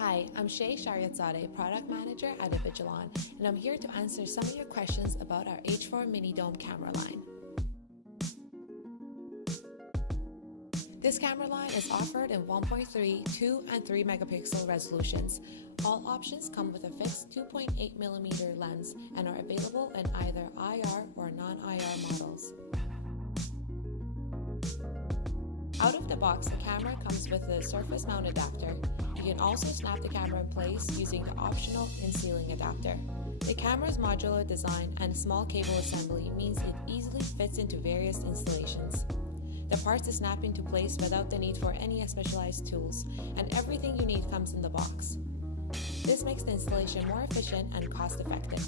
Hi, I'm Shay Shariatzadeh, Product Manager at Avigilon, and I'm here to answer some of your questions about our H4 Mini Dome camera line. This camera line is offered in 1.3, 2, and 3 megapixel resolutions. All options come with a fixed 2.8mm lens and are available in either IR or non-IR models. Out of the box, the camera comes with a surface mount adapter. You can also snap the camera in place using the optional in-ceiling adapter. The camera's modular design and small cable assembly means it easily fits into various installations. The parts to snap into place without the need for any specialized tools, and everything you need comes in the box. This makes the installation more efficient and cost-effective.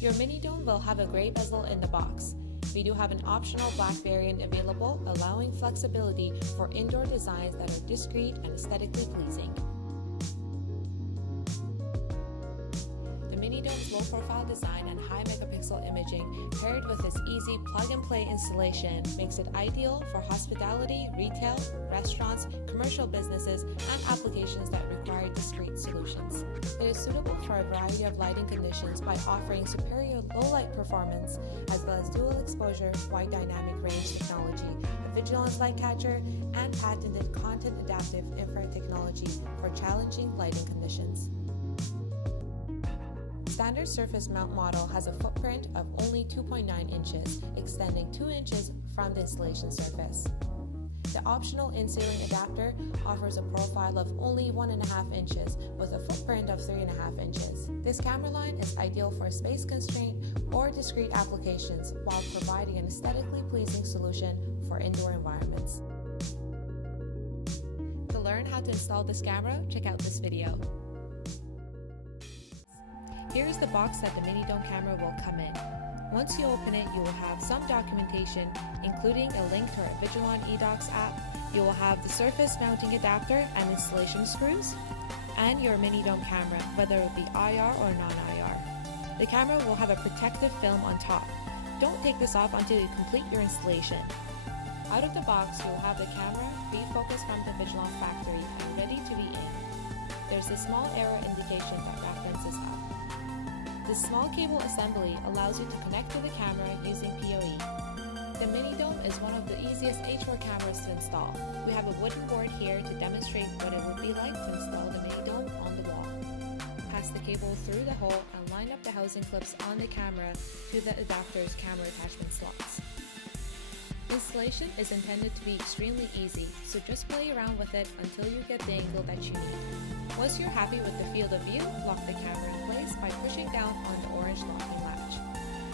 Your mini dome will have a gray bezel in the box. We do have an optional black variant available, allowing flexibility for indoor designs that are discreet and aesthetically pleasing. The mini dome's low-profile design and high megapixel imaging, paired with its easy plug-and-play installation, makes it ideal for hospitality, retail, restaurants, commercial businesses, and applications that require discrete solutions. It is suitable for a variety of lighting conditions by offering superior low-light performance, as well as dual exposure, wide dynamic range technology, Avigilon's light catcher, and patented content adaptive infrared technology for challenging lighting conditions. Standard surface mount model has a footprint of only 2.9 inches, extending 2 inches from the installation surface. The optional in-ceiling adapter offers a profile of only 1.5 inches with a footprint of 3.5 inches. This camera line is ideal for space constraint or discrete applications while providing an aesthetically pleasing solution for indoor environments. To learn how to install this camera, check out this video. Here's the box that the mini dome camera will come in. Once you open it, you will have some documentation, including a link to our Avigilon eDocs app. You will have the surface mounting adapter and installation screws, and your mini dome camera, whether it be IR or non-IR. The camera will have a protective film on top. Don't take this off until you complete your installation. Out of the box, you will have the camera refocused from the Avigilon factory and ready to be in. There's a small error indication that references up. This small cable assembly allows you to connect to the camera using PoE. The mini dome is one of the easiest H4 cameras to install. We have a wooden board here to demonstrate what it would be like to install the mini dome on the wall. Pass the cable through the hole and line up the housing clips on the camera to the adapter's camera attachment slots. Installation is intended to be extremely easy, so just play around with it until you get the angle that you need. Once you're happy with the field of view, lock the camera in place by pushing down on the orange locking latch.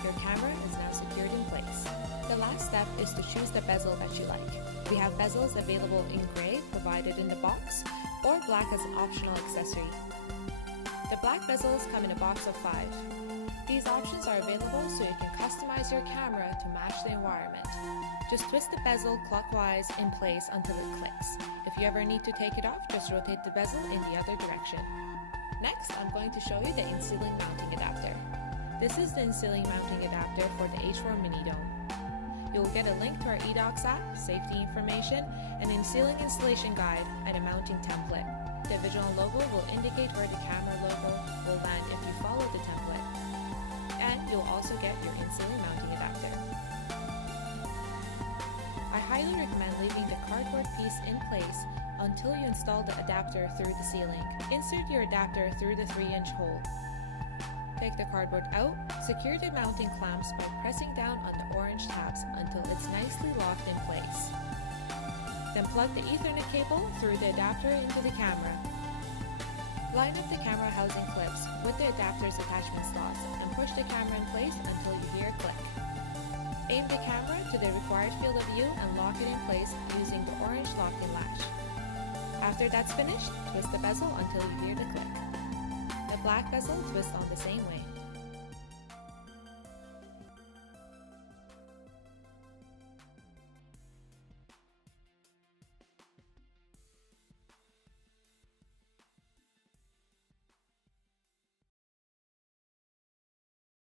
Your camera is now secured in place. The last step is to choose the bezel that you like. We have bezels available in gray provided in the box, or black as an optional accessory. The black bezels come in a box of 5. These options are available so you can customize your camera to match the environment. Just twist the bezel clockwise in place until it clicks. If you ever need to take it off, just rotate the bezel in the other direction. Next, I'm going to show you the in-ceiling mounting adapter. This is the in-ceiling mounting adapter for the H4 Mini Dome. You will get a link to our eDocs app, safety information, an in-ceiling installation guide, and a mounting template. The Avigilon logo will indicate where the camera logo will land if you follow the template. And you'll also get your in-ceiling mounting adapter. I highly recommend leaving the cardboard piece in place until you install the adapter through the ceiling. Insert your adapter through the 3-inch hole. Take the cardboard out, secure the mounting clamps by pressing down on the orange tabs until it's nicely locked in place. Then plug the Ethernet cable through the adapter into the camera. Line up the camera housing clips with the adapter's attachment slots and push the camera in place until you hear a click. Aim the camera to the required field of view and lock it in place using the orange lock-in latch. After that's finished, twist the bezel until you hear the click. The black bezel twists on the same way.